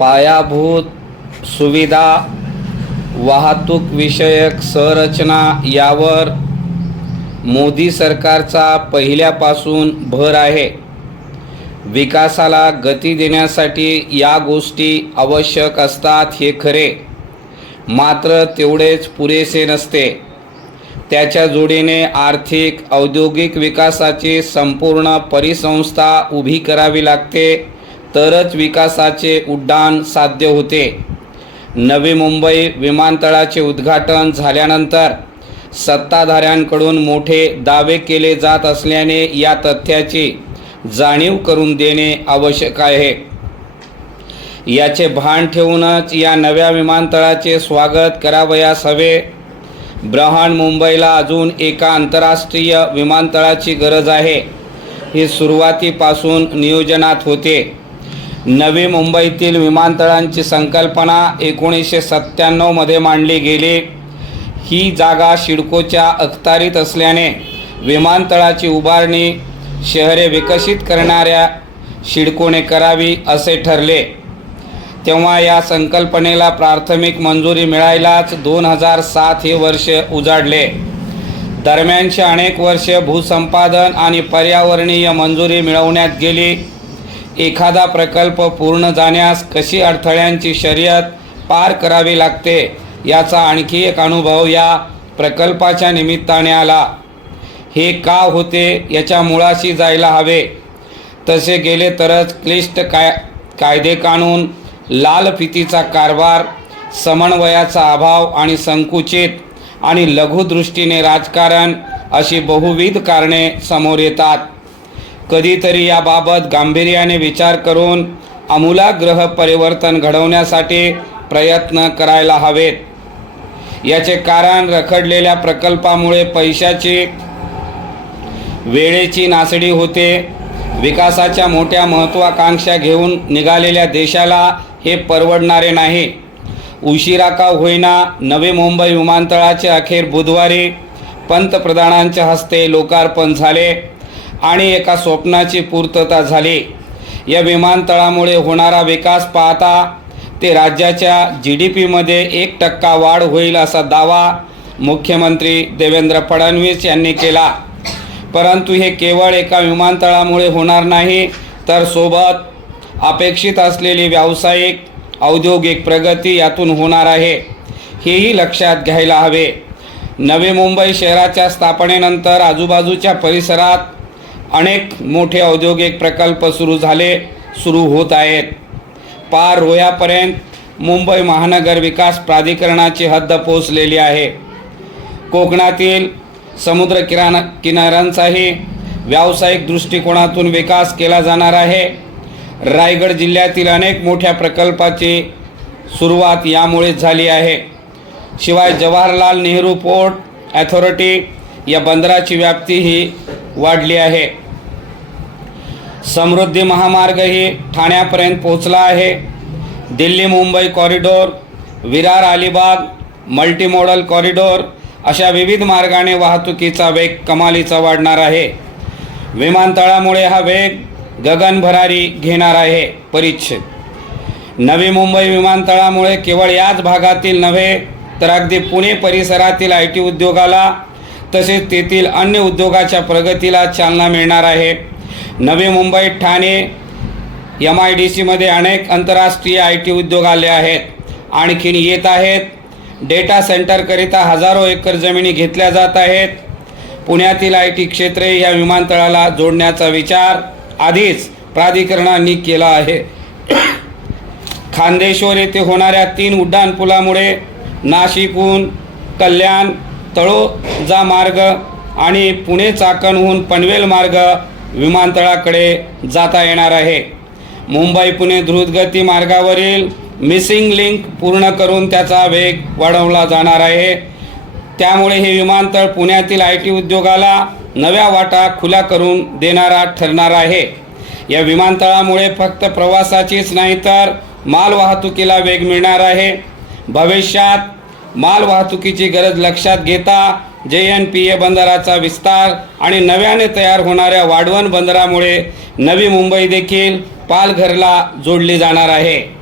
पायाभूत सुविधा, वाहतूक विषयक संरचना यावर मोदी सरकारचा पहिल्यापासून भर आहे. विकासाला गती देण्यासाठी या गोष्टी आवश्यक असतात हे खरे, मात्र तेवढेच पुरेसे नसते. त्याच्या जोडीने आर्थिक औद्योगिक विकासाची संपूर्ण परिसंस्था उभी करावी लागते, तरच विकासाचे उड्डाण साध्य होते. नवी मुंबई विमानतळाचे उद्घाटन झाल्यानंतर सत्ताधाऱ्यांकडून मोठे दावे केले जात असल्याने या तथ्याची जाणीव करून देणे आवश्यक आहे. याचे भान ठेवूनच या नव्या विमानतळाचे स्वागत करावयास हवे. बृहन्मुंबईला अजून एका आंतरराष्ट्रीय विमानतळाची गरज आहे, हे सुरुवातीपासून नियोजनात होते. नवी मुंबईतील विमानतळांची संकल्पना 1997 मध्ये मांडली गेली. ही जागा सिडकोच्या अखत्यारीत असल्याने विमानतळाची उभारणी शहरे विकसित करणाऱ्या सिडकोने करावी असे ठरले. तेव्हा या संकल्पनेला प्राथमिक मंजुरी मिळायलाच 2007 हे वर्ष उजाडले. दरम्यानची अनेक वर्षे भूसंपादन आणि पर्यावरणीय मंजुरी मिळवण्यात गेली. एखादा प्रकल्प पूर्ण जाण्यास कशी अडथळ्यांची शर्यत पार करावी लागते याचा आणखी एक अनुभव या प्रकल्पाच्या निमित्ताने आला. हे का होते याच्या मुळाशी जायला हवे. तसे गेले तरच क्लिष्ट कायदे कानून, लाल फितीचा कारभार, समन्वयाचा अभाव आणि संकुचित आणि लघुदृष्टीने राजकारण अशी बहुविध कारणे समोर येतात. कधीतरी याबाबत गांभीर्याने विचार करून आमूलाग्र परिवर्तन घडवण्यासाठी प्रयत्न करायला हवेत. याचे कारण रखडलेल्या प्रकल्पामुळे पैशाची, वेळेची नासडी होते. विकासाच्या मोठ्या महत्त्वाकांक्षा घेऊन निघालेल्या देशाला हे परवडणारे नाही. उशिरा का होईना नवी मुंबई विमानतळाचे अखेर बुधवारी पंतप्रधानांच्या हस्ते लोकार्पण झाले आणि एका स्वप्नाची पूर्तता झाली. या विमानतळामुळे होणारा विकास पाहता ते राज्याच्या GDPमध्ये 1% वाढ होईल असा दावा मुख्यमंत्री देवेंद्र फडणवीस यांनी केला. परंतु हे केवळ एका विमानतळामुळे होणार नाही, तर सोबत अपेक्षित असलेली व्यावसायिक औद्योगिक प्रगती यातून होणार आहे, हेही लक्षात घ्यायला हवे. नवी मुंबई शहराच्या स्थापनेनंतर आजूबाजूच्या परिसरात अनेक मोठे औद्योगिक प्रकल्प सुरू होत आहेत. पार रोह्यापर्यंत मुंबई महानगर विकास प्राधिकरणाची हद्द पोचलेली आहे. कोकणातील समुद्र किनाऱ्यांचाही व्यावसायिक दृष्टिकोनातून विकास केला जाणार आहे. रायगड जिल्ह्यातील अनेक मोठ्या प्रकल्पाची सुरुवात यामुळेच झाली आहे. शिवाय जवाहरलाल नेहरू पोर्ट अथॉरिटी या बंदराची व्याप्तीही वाढली आहे. समृद्धी महामार्गही ठाण्यापर्यंत पोहोचला आहे. Delhi Mumbai corridor, Virar Alibag multimodal corridor अशा विविध मार्गाने वाहतुकीचा वेग कमालीचा वाढणार आहे. विमानतळामुळे हा वेग गगनभरारी घेणार आहे. परिच्छेद नवी मुंबई विमानतळामुळे केवळ याच भागातील नव्हे तर अगदी पुणे परिसरातील IT उद्योगाला तसेच तेथील अन्य उद्योगाच्या प्रगतीला चालना मिळणार आहे. नवी मुंबई, ठाणे, MIDCमध्ये अनेक आंतरराष्ट्रीय IT उद्योग आले आहेत, आणखीन येत आहेत. डेटा सेंटरकरिता हजारो एकर जमिनी घेतल्या जात आहेत. पुण्यातील IT क्षेत्रे या विमानतळाला जोडण्याचा विचार आधीच प्राधिकरणांनी केला आहे. खांदेश्वर येथे होणाऱ्या 3 उड्डाणपुलामुळे नाशिकहून कल्याण तळोजा मार्ग आणि पुणे चाकणहून पनवेल मार्ग विमानतळाकडे जाता येणार आहे. मुंबई पुणे द्रुतगती मार्गावरील मिसिंग लिंक पूर्ण करून त्याचा वेग वाढवला जाणार आहे. त्यामुळे हे विमानतळ पुण्यातील IT उद्योगाला नव्या वाटा खुल्या करून देणारा ठरणार आहे. या विमानतळामुळे फक्त प्रवासाचीच नाही तर मालवाहतुकीला वेग मिळणार आहे. भविष्यात मालवाहतुकीची गरज लक्षात घेता JNPA बंदराचा विस्तार आणि नव्याने तयार होणाऱ्या वाढवण बंदरामुळे नवी मुंबई देखील पालघरला जोडली जाणार आहे.